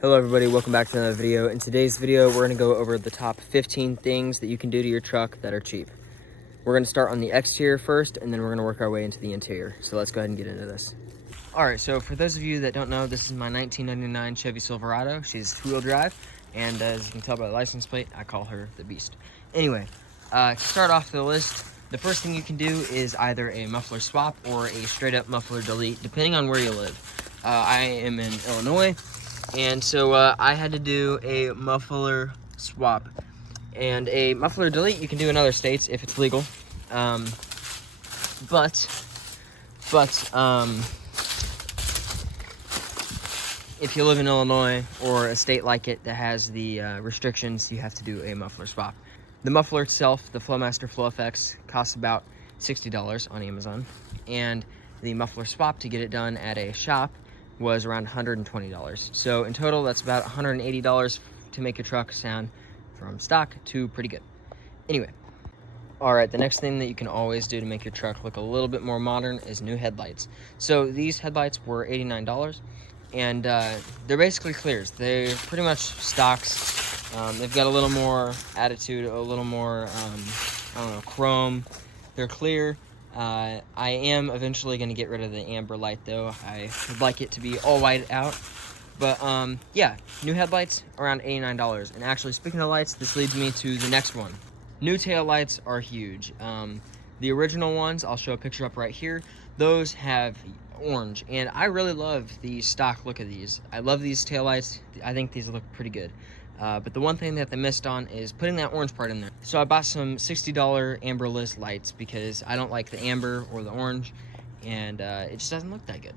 Hello everybody, welcome back to another video. In today's video, we're going to go over the top 15 things that you can do to your truck that are cheap. We're going to start on the exterior first, and then we're going to work our way into the interior. So let's go ahead and get into this. Alright, so for those of you that don't know, this is my 1999 Chevy Silverado. She's two-wheel drive, and as you can tell by the license plate, I call her the Beast. Anyway, to start off the list, the first thing you can do is either a muffler swap or a straight-up muffler delete, depending on where you live. I am in Illinois, and so I had to do a muffler swap. And a muffler delete you can do in other states if it's legal. But if you live in Illinois or a state like it that has the restrictions, you have to do a muffler swap. The muffler itself, the Flowmaster Flow FX, costs about $60 on Amazon. And the muffler swap to get it done at a shop was around $120. So in total, that's about $180 to make your truck sound from stock to pretty good. Anyway, all right, the next thing that you can always do to make your truck look a little bit more modern is new headlights. So these headlights were $89, and they're basically clears. They're pretty much stocks. They've got a little more attitude, a little more, I don't know, chrome. They're clear. I am eventually going to get rid of the amber light, though. I would like it to be all white out. But, yeah, new headlights, around $89. And actually, speaking of lights, this leads me to the next one. New tail lights are huge. The original ones, I'll show a picture up right here, those have orange. And I really love the stock look of these. I love these tail lights. I think these look pretty good. But the one thing that they missed on is putting that orange part in there. So I bought some $60 amberless lights because I don't like the amber or the orange, and it just doesn't look that good.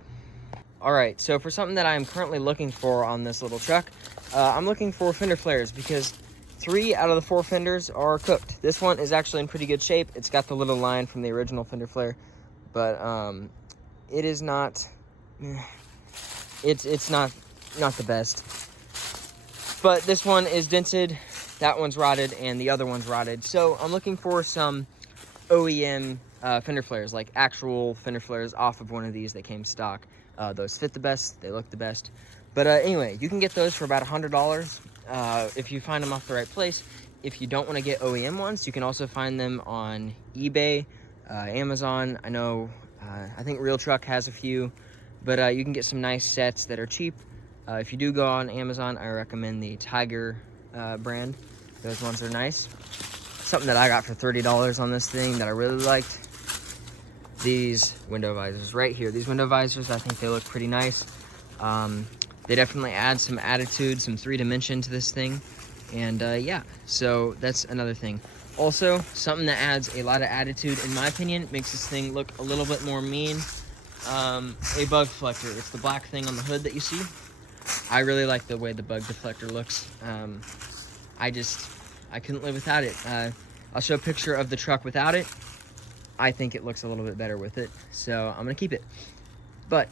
Alright, so for something that I'm currently looking for on this little truck, I'm looking for fender flares because 3 out of the 4 fenders are cooked. This one is actually in pretty good shape. It's got the little line from the original fender flare, but it is not, it's not the best. But this one is dented, that one's rotted, and the other one's rotted. So I'm looking for some OEM fender flares, like actual fender flares off of one of these that came stock. Those fit the best, they look the best. But anyway, you can get those for about $100 if you find them off the right place. If you don't want to get OEM ones, you can also find them on eBay, Amazon. I know, I think Real Truck has a few, but you can get some nice sets that are cheap. If you do go on Amazon, I recommend the Tiger brand. Those ones are nice. Something that I got for $30 on this thing that I really liked, these window visors right here. These window visors, I think they look pretty nice. They definitely add some attitude, some 3-dimension to this thing. And yeah, so that's another thing. Also, something that adds a lot of attitude, in my opinion, makes this thing look a little bit more mean. A bug deflector. It's the black thing on the hood that you see. I really like the way the bug deflector looks. I couldn't live without it. I'll show a picture of the truck without it. I think it looks a little bit better with it, so I'm gonna keep it. But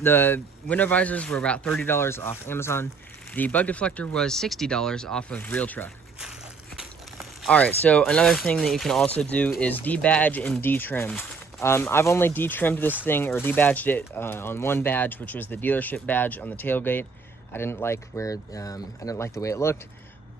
the window visors were about $30 off Amazon. The bug deflector was $60 off of Real Truck. Alright, so another thing that you can also do is debadge and detrim. I've only detrimmed this thing, or debadged it on one badge, which was the dealership badge on the tailgate. I didn't like the way it looked.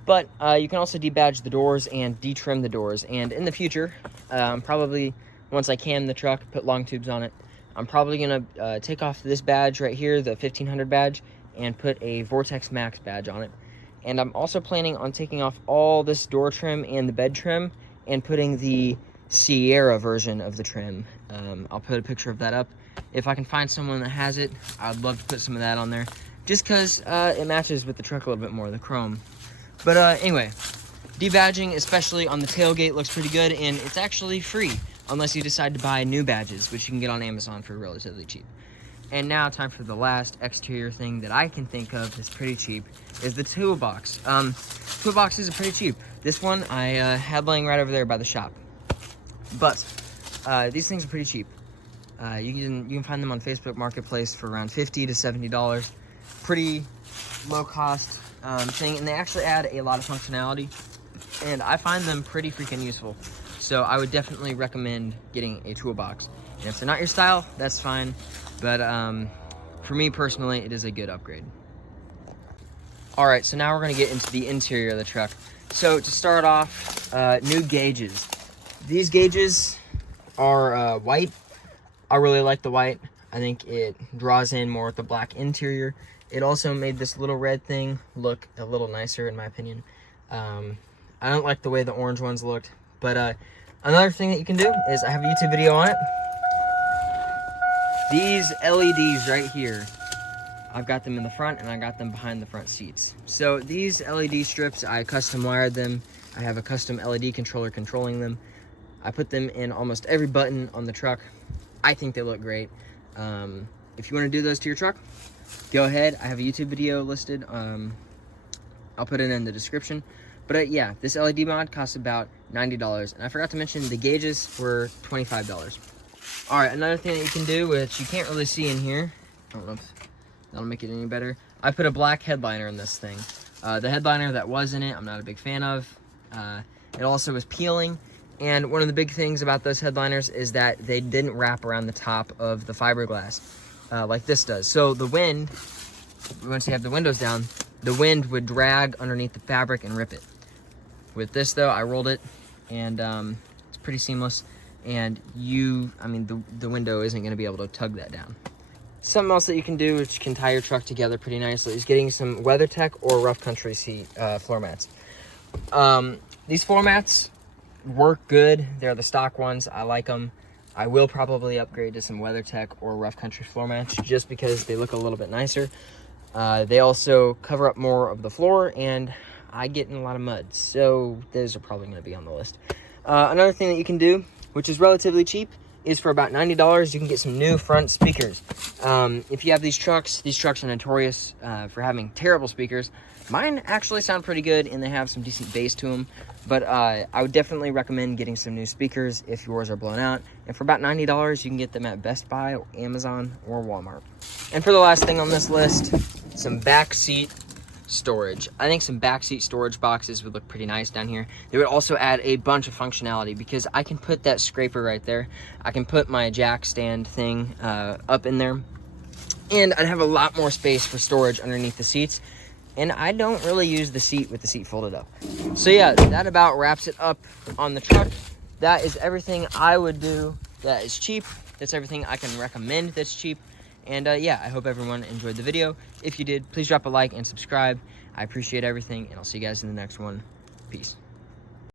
But you can also debadge the doors and detrim the doors. And in the future, probably once I cam the truck, put long tubes on it, I'm probably gonna take off this badge right here, the 1500 badge, and put a Vortex Max badge on it. And I'm also planning on taking off all this door trim and the bed trim and putting the Sierra version of the trim. I'll put a picture of that up. If I can find someone that has it, I'd love to put some of that on there, just because it matches with the truck a little bit more, the chrome. But anyway, debadging, especially on the tailgate, looks pretty good, and it's actually free, unless you decide to buy new badges, which you can get on Amazon for relatively cheap. And now, time for the last exterior thing that I can think of that's pretty cheap, is the toolbox. Toolboxes are pretty cheap. This one I had laying right over there by the shop. But these things are pretty cheap. You can find them on Facebook Marketplace for around $50 to $70. Pretty low cost thing, and they actually add a lot of functionality, and I find them pretty freaking useful. So I would definitely recommend getting a toolbox. And if they're not your style, that's fine. But for me personally, it is a good upgrade. All right, so now we're gonna get into the interior of the truck. So to start off, new gauges. These gauges are white. I really like the white. I think it draws in more with the black interior. It also made this little red thing look a little nicer, in my opinion. I don't like the way the orange ones looked, but another thing that you can do is, I have a YouTube video on it. These LEDs right here, I've got them in the front and I got them behind the front seats. So these LED strips, I custom wired them. I have a custom LED controller controlling them. I put them in almost every button on the truck. I think they look great. If you want to do those to your truck, go ahead. I have a YouTube video listed. I'll put it in the description. But yeah, this LED mod costs about $90. And I forgot to mention the gauges were $25. All right, another thing that you can do, which you can't really see in here, I don't know if that'll make it any better. I put a black headliner in this thing. The headliner that was in it, I'm not a big fan of. It also was peeling. And one of the big things about those headliners is that they didn't wrap around the top of the fiberglass like this does. So the wind, once you have the windows down, the wind would drag underneath the fabric and rip it. With this though, I rolled it and it's pretty seamless. And the window isn't gonna be able to tug that down. Something else that you can do, which you can tie your truck together pretty nicely, is getting some WeatherTech or Rough Country seat floor mats. These floor mats work good. They're the stock ones. I like them. I will probably upgrade to some WeatherTech or Rough Country floor mats just because they look a little bit nicer. They also cover up more of the floor, and I get in a lot of mud, so those are probably going to be on the list. Another thing that you can do, which is relatively cheap, is for about $90, you can get some new front speakers. If you have these trucks are notorious for having terrible speakers. Mine actually sound pretty good, and they have some decent bass to them. But I would definitely recommend getting some new speakers if yours are blown out. And for about $90, you can get them at Best Buy, Amazon, or Walmart. And for the last thing on this list, some backseat storage. I think some backseat storage boxes would look pretty nice down here. They would also add a bunch of functionality because I can put that scraper right there. I can put my jack stand thing up in there. And I'd have a lot more space for storage underneath the seats. And I don't really use the seat with the seat folded up. So yeah, that about wraps it up on the truck. That is everything I would do that is cheap. That's everything I can recommend that's cheap. And yeah, I hope everyone enjoyed the video. If you did, please drop a like and subscribe. I appreciate everything, and I'll see you guys in the next one. Peace.